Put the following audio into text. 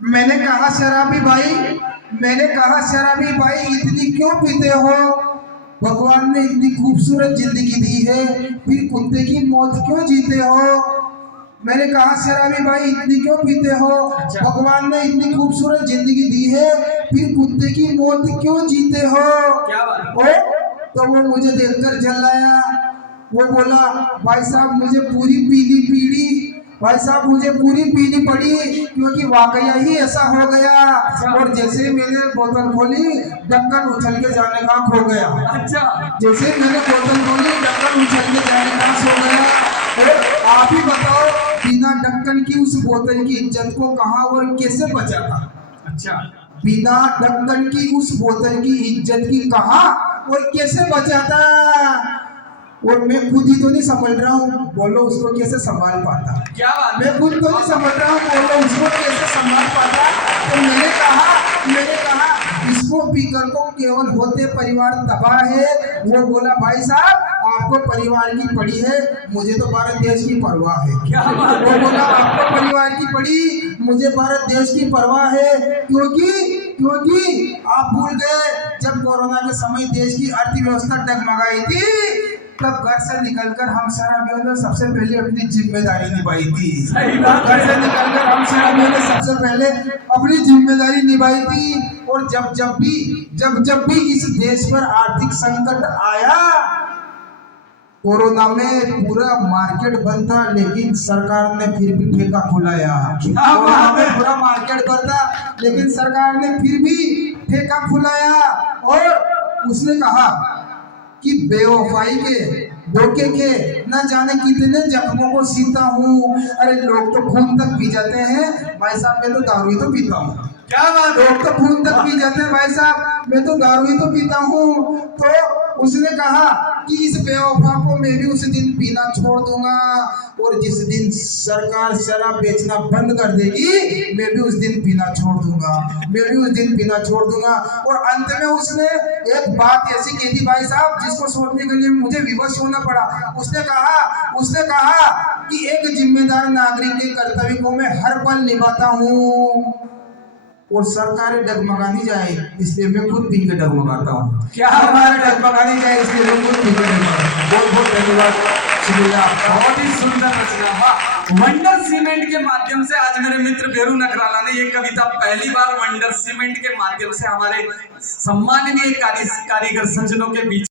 मैंने कहा शराबी भाई, मैंने कहा शराबी भाई इतनी क्यों पीते हो? भगवान ने इतनी खूबसूरत जिंदगी दी है, फिर कुत्ते की मौत क्यों जीते हो? मैंने कहा शराबी भाई इतनी क्यों पीते हो? भगवान ने इतनी खूबसूरत जिंदगी दी है, फिर कुत्ते की मौत क्यों जीते हो? क्या बात? तो वो मुझे देखकर झल्लाया। वो बोला भाई साहब मुझे पूरी पीली पीड़ी, भाई साहब मुझे पूरी पीनी पड़ी, क्योंकि वाकया ही ऐसा हो गया। और जैसे मैंने बोतल खोली ढक्कन उछल के जाने का खो गया। अच्छा, जैसे मैंने बोतल खोली ढक्कन उछल के जाने का सो गया। और आप ही बताओ बिना ढक्कन की उस बोतल की इज्जत को कहाँ और कैसे बचा था? अच्छा, बिना ढक्कन की उस बोतल की इज्जत की कहाँ और कैसे बचा था? और मैं खुद ही तो नहीं समझ रहा हूँ, बोलो उसको कैसे संभाल पाता? क्या बात? मैं खुद तो नहीं समझ रहा हूँ, बोलो उसको कैसे संभाल पाता? तो मैंने कहा इसको पीकर को केवल होते परिवार तबाह है। वो बोला भाई साहब आपको परिवार की पड़ी है, मुझे तो भारत देश की परवाह है। क्या बात? वो बोला आपको परिवार की पड़ी, मुझे भारत देश की परवाह है। क्योंकि क्योंकि आप भूल गए जब कोरोना के समय देश की अर्थव्यवस्था डगमगाई थी, तब घर से निकलकर हम शराबियों ने सबसे पहले अपनी जिम्मेदारी निभाई थी। सही बात है। घर से निकलकर हम शराबियों ने सबसे पहले अपनी जिम्मेदारी निभाई थी। और जब भी इस देश पर आर्थिक संकट आया, कोरोना में पूरा मार्केट बंद था, लेकिन सरकार ने फिर भी ठेका खुलाया। कोरोना में पूरा मार्केट बंद था, लेकिन सरकार ने फिर भी ठेका खुलाया। और उसने कहा कि बेवफाई के धोखे के न जाने कितने जख्मों को सीता हूँ। अरे लोग तो खून तक पी जाते हैं, भाई साहब मैं तो दारू ही तो पीता हूँ। क्या बात? लोग तो खून तक पी जाते हैं, भाई साहब मैं तो दारू ही तो पीता हूँ। तो उसने कहा कि इस बेवफा को मैं भी उस दिन पीना छोड़ दूंगा, और जिस दिन सरकार शराब बेचना बंद कर देगी मैं भी उस दिन पीना छोड़ दूंगा, मैं भी उस दिन पीना छोड़ दूंगा। और अंत में उसने एक बात ऐसी कही थी भाई साहब जिसको सोचने के लिए मुझे विवश होना पड़ा। उसने कहा कि एक जिम्मेदार नागरिक के कर्तव्य को मैं हर पल निभाता हूँ, और सरकारें डगमगानी जाए इसलिए मैं खुद पी के डगमगाता हूँ। क्या सरकारें डगमगानी जाए इसलिए मैं खुद पी के डगमगाता हूँ। बहुत बहुत धन्यवाद, शुक्रिया आपका। बहुत ही सुंदर रचना। वाह! वंडर सीमेंट के माध्यम से आज मेरे मित्र भेरू नकराला ने ये कविता पहली बार वंडर सीमेंट के माध्यम से हमारे सम्माननीय कारीगर सज्जनों के बीच